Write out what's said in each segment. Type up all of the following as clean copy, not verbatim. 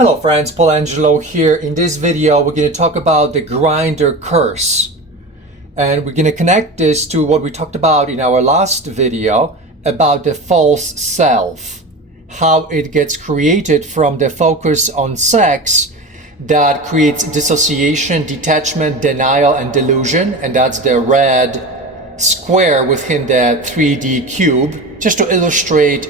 Hello friends, Angelo here. In this video, we're going to talk about the Grindr Curse. And we're going to connect this to what we talked about in our last video about the false self. How it gets created from the focus on sex that creates dissociation, detachment, denial, and delusion. And that's the red square within the 3D cube, just to illustrate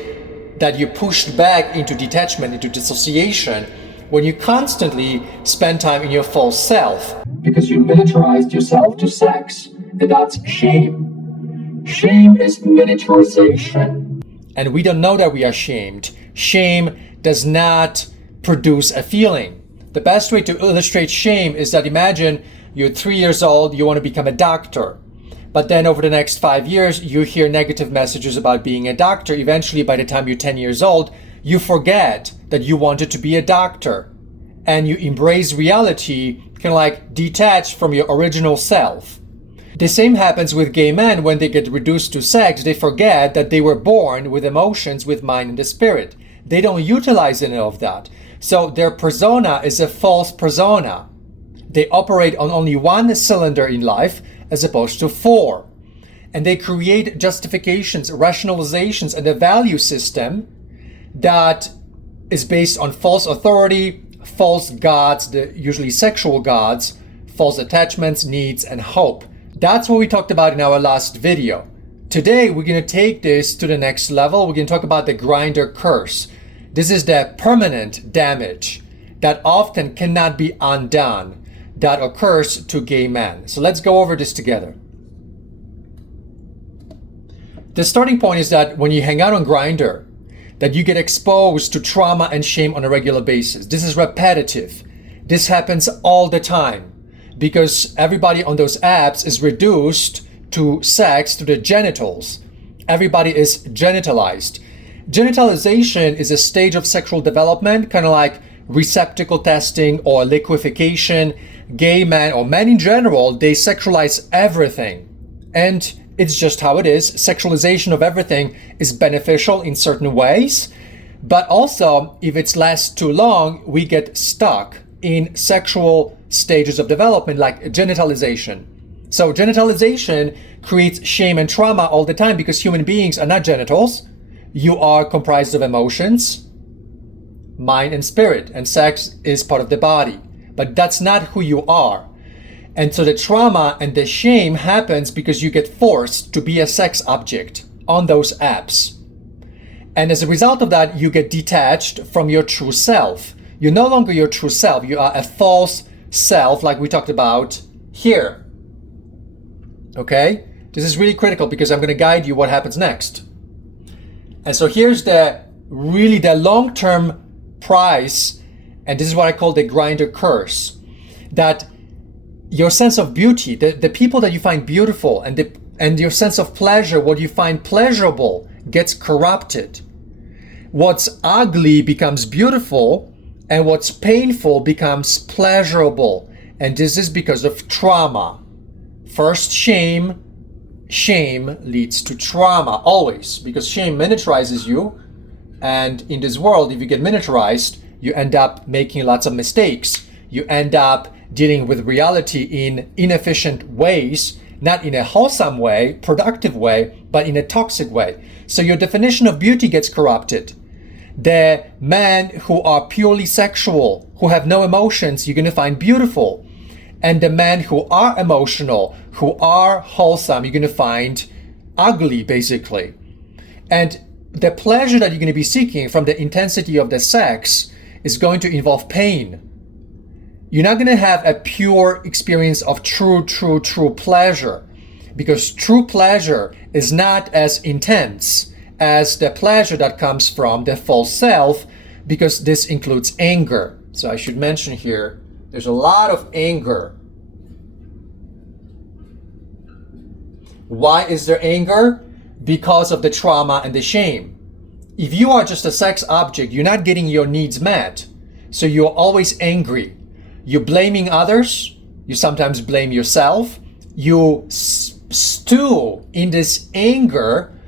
that you're pushed back into detachment, into dissociation, when you constantly spend time in your false self. Because you militarized yourself to sex, and that's shame. Shame is militarization. And we don't know that we are shamed. Shame does not produce a feeling. The best way to illustrate shame is that imagine you're 3 years old, you want to become a doctor. But then over the next 5 years, you hear negative messages about being a doctor. Eventually, by the time you're 10 years old, you forget that you wanted to be a doctor. And you embrace reality, kind of like detached from your original self. The same happens with gay men when they get reduced to sex. They forget that they were born with emotions, with mind and the spirit. They don't utilize any of that. So their persona is a false persona. They operate on only one cylinder in life, as opposed to 4. And they create justifications, rationalizations, and a value system that is based on false authority, false gods, usually sexual gods, false attachments, needs, and hope. That's what we talked about in our last video. Today, we're going to take this to the next level. We're going to talk about the Grindr Curse. This is the permanent damage that often cannot be undone that occurs to gay men. So let's go over this together. The starting point is that when you hang out on Grindr, that you get exposed to trauma and shame on a regular basis. This is repetitive. This happens all the time because everybody on those apps is reduced to sex, to the genitals. Everybody is genitalized. Genitalization is a stage of sexual development, kind of like receptacle testing or liquefaction. Gay men, or men in general, they sexualize everything. And it's just how it is. Sexualization of everything is beneficial in certain ways. But also, if it lasts too long, we get stuck in sexual stages of development like genitalization. So genitalization creates shame and trauma all the time because human beings are not genitals. You are comprised of emotions, mind and spirit, and sex is part of the body. But that's not who you are. And so the trauma and the shame happens because you get forced to be a sex object on those apps. And as a result of that, you get detached from your true self. You're no longer your true self. You are a false self, like we talked about here. Okay? This is really critical because I'm going to guide you what happens next. And so here's the long-term price. And this is what I call the Grindr Curse, that your sense of beauty, the people that you find beautiful and your sense of pleasure, what you find pleasurable, gets corrupted. What's ugly becomes beautiful, and what's painful becomes pleasurable. And this is because of trauma. First, shame leads to trauma, always, because shame miniaturizes you. And in this world, if you get miniaturized, you end up making lots of mistakes. You end up dealing with reality in inefficient ways, not in a wholesome way, productive way, but in a toxic way. So your definition of beauty gets corrupted. The men who are purely sexual, who have no emotions, you're going to find beautiful. And the men who are emotional, who are wholesome, you're going to find ugly, basically. And the pleasure that you're going to be seeking from the intensity of the sex is going to involve pain. You're not going to have a pure experience of true pleasure, because true pleasure is not as intense as the pleasure that comes from the false self, because this includes anger. So I should mention here, there's a lot of anger. Why is there anger? Because of the trauma and the shame. If you are just a sex object, you're not getting your needs met. So you're always angry. You're blaming others. You sometimes blame yourself. You stew in this anger,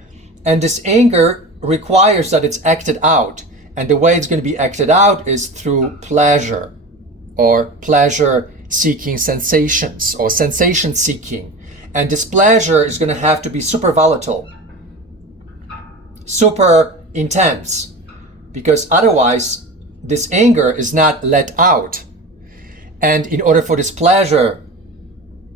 and this anger requires that it's acted out. And the way it's going to be acted out is through pleasure or pleasure-seeking sensations or sensation-seeking. And this pleasure is going to have to be super volatile, super intense, because otherwise this anger is not let out. And in order for this pleasure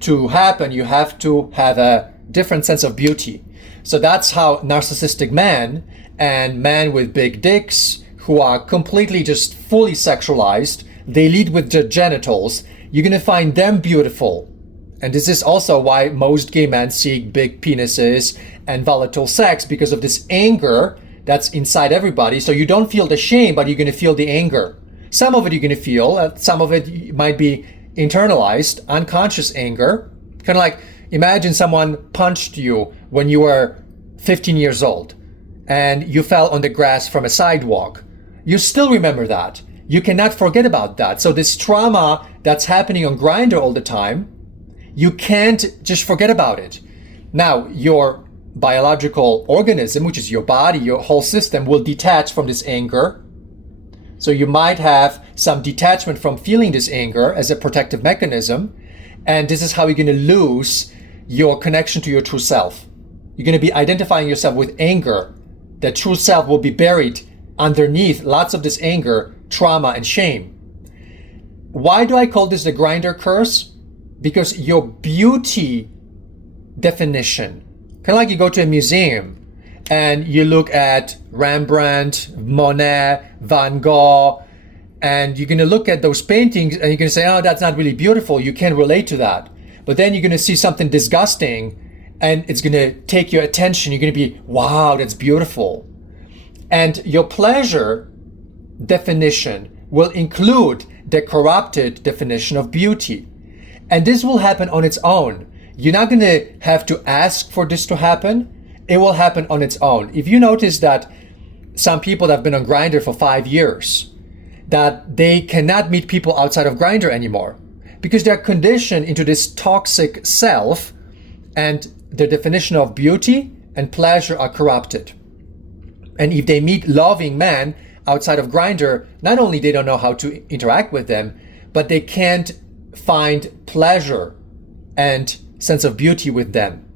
to happen, you have to have a different sense of beauty. So that's how narcissistic men and men with big dicks who are completely just fully sexualized, they lead with their genitals, you're going to find them beautiful. And this is also why most gay men seek big penises and volatile sex, because of this anger that's inside everybody. So you don't feel the shame, but you're going to feel the anger. Some of it you're going to feel, some of it might be internalized, unconscious anger. Kind of like, imagine someone punched you when you were 15 years old and you fell on the grass from a sidewalk. You still remember that. You cannot forget about that. So this trauma that's happening on Grindr all the time, you can't just forget about it. Now, your biological organism, which is your body, your whole system, will detach from this anger. So you might have some detachment from feeling this anger as a protective mechanism. And this is how you're going to lose your connection to your true self. You're going to be identifying yourself with anger. That true self will be buried underneath lots of this anger, trauma, and shame. Why do I call this the Grindr curse? Because your beauty definition, kind of like you go to a museum and you look at Rembrandt, Monet, Van Gogh, and you're going to look at those paintings and you're going to say, oh, that's not really beautiful. You can't relate to that. But then you're going to see something disgusting and it's going to take your attention. You're going to be, wow, that's beautiful. And your pleasure definition will include the corrupted definition of beauty. And this will happen on its own. You're not going to have to ask for this to happen. It will happen on its own. If you notice that some people that have been on Grindr for 5 years, that they cannot meet people outside of Grindr anymore because they're conditioned into this toxic self and their definition of beauty and pleasure are corrupted. And if they meet loving men outside of Grindr, not only they don't know how to interact with them, but they can't find pleasure and sense of beauty with them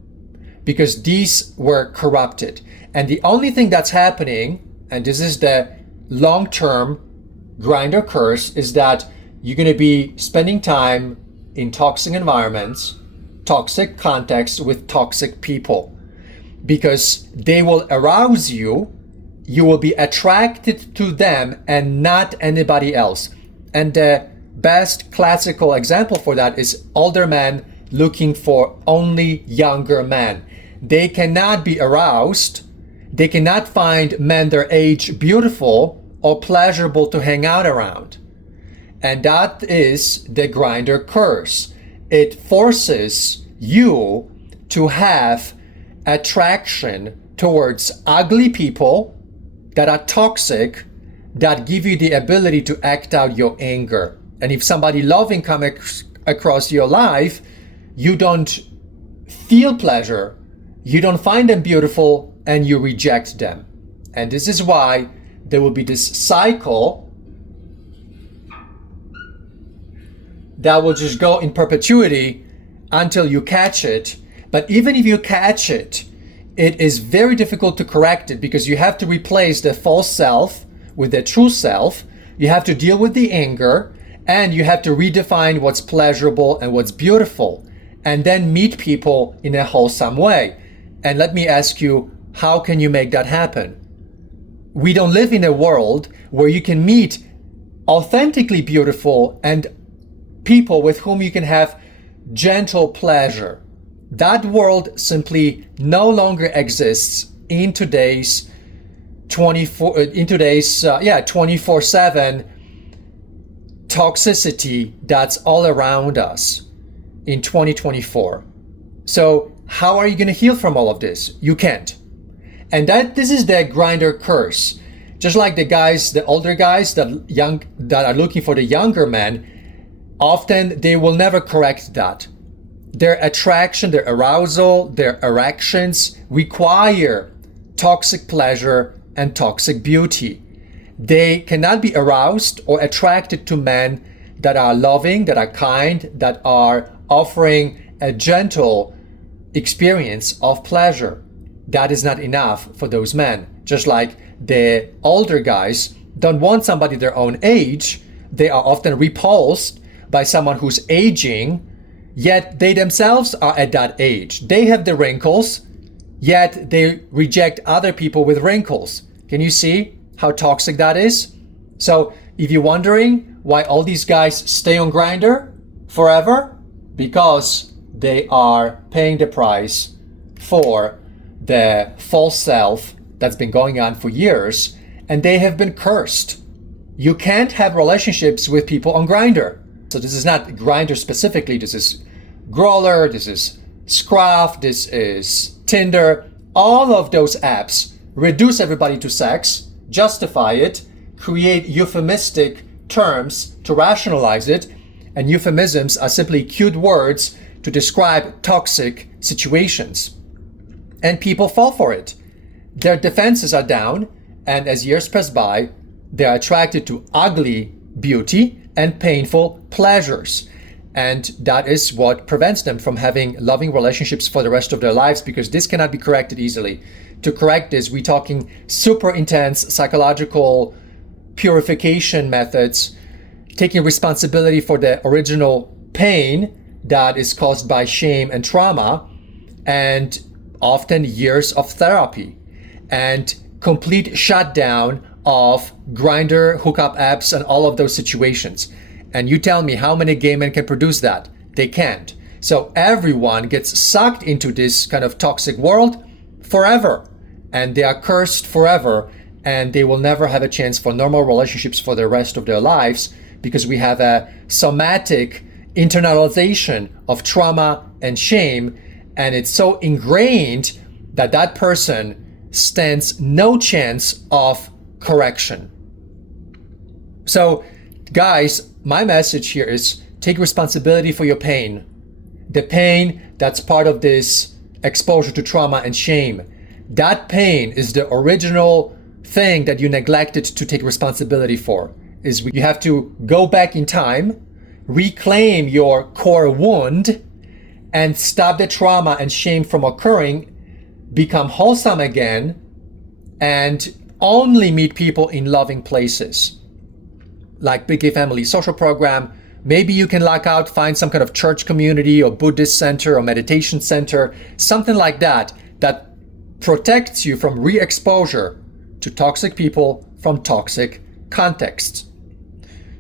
because these were corrupted. And the only thing that's happening, and this is the long-term Grindr curse, is that you're going to be spending time in toxic environments, toxic contexts with toxic people because they will arouse you. You will be attracted to them and not anybody else. And the best classical example for that is older men looking for only younger men. They cannot be aroused. They cannot find men their age beautiful or pleasurable to hang out around. And that is the Grindr curse. It forces you to have attraction towards ugly people that are toxic, that give you the ability to act out your anger. And if somebody loving comes across your life, you don't feel pleasure, you don't find them beautiful, and you reject them. And this is why there will be this cycle that will just go in perpetuity until you catch it. But even if you catch it, it is very difficult to correct it because you have to replace the false self with the true self. You have to deal with the anger and you have to redefine what's pleasurable and what's beautiful and then meet people in a wholesome way. And let me ask you, how can you make that happen? We don't live in a world where you can meet authentically beautiful and people with whom you can have gentle pleasure. That world simply no longer exists in today's 24/7 toxicity that's all around us in 2024. So how are you going to heal from all of this? You can't. And this is the Grindr curse. Just like the older guys that are looking for the younger men, often they will never correct that. Their attraction, their arousal, their erections require toxic pleasure and toxic beauty. They cannot be aroused or attracted to men that are loving, that are kind, that are offering a gentle experience of pleasure. That is not enough for those men. Just like the older guys don't want somebody their own age, they are often repulsed by someone who's aging, yet they themselves are at that age. They have the wrinkles, yet they reject other people with wrinkles. Can you see how toxic that is? So if you're wondering why all these guys stay on Grindr forever, because they are paying the price for the false self that's been going on for years, and they have been cursed. You can't have relationships with people on Grindr. So this is not Grindr specifically. This is Growler, this is Scruff, this is Tinder. All of those apps reduce everybody to sex, justify it, create euphemistic terms to rationalize it, and euphemisms are simply cute words to describe toxic situations. And people fall for it. Their defenses are down, and as years pass by, they are attracted to ugly beauty and painful pleasures. And that is what prevents them from having loving relationships for the rest of their lives, because this cannot be corrected easily. To correct this, we're talking super intense psychological purification methods, taking responsibility for the original pain that is caused by shame and trauma, and often years of therapy, and complete shutdown of Grindr, hookup apps, and all of those situations. And you tell me how many gay men can produce that? They can't. So everyone gets sucked into this kind of toxic world forever, and they are cursed forever, and they will never have a chance for normal relationships for the rest of their lives, because we have a somatic internalization of trauma and shame, and it's so ingrained that that person stands no chance of correction. So guys, my message here is take responsibility for your pain. The pain that's part of this exposure to trauma and shame. That pain is the original thing that you neglected to take responsibility for. Is you have to go back in time, reclaim your core wound, and stop the trauma and shame from occurring, become wholesome again, and only meet people in loving places. Like Big Gay Family Social Program. Maybe you can luck out, find some kind of church community or Buddhist center or meditation center, something like that, that protects you from re-exposure to toxic people from toxic contexts.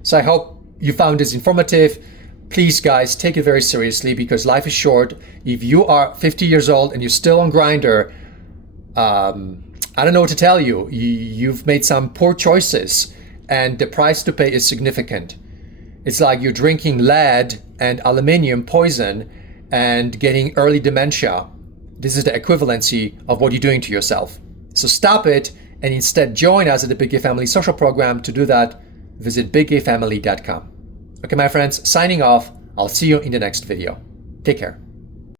So I hope you found this informative. Please guys, take it very seriously, because life is short. If you are 50 years old and you're still on Grindr, I don't know what to tell you. You've made some poor choices, and the price to pay is significant. It's like you're drinking lead and aluminium poison and getting early dementia. This is the equivalency of what you're doing to yourself. So stop it, and instead join us at the Big Gay Family Social Program. To do that, visit biggayfamily.com. Okay, my friends, signing off. I'll see you in the next video. Take care.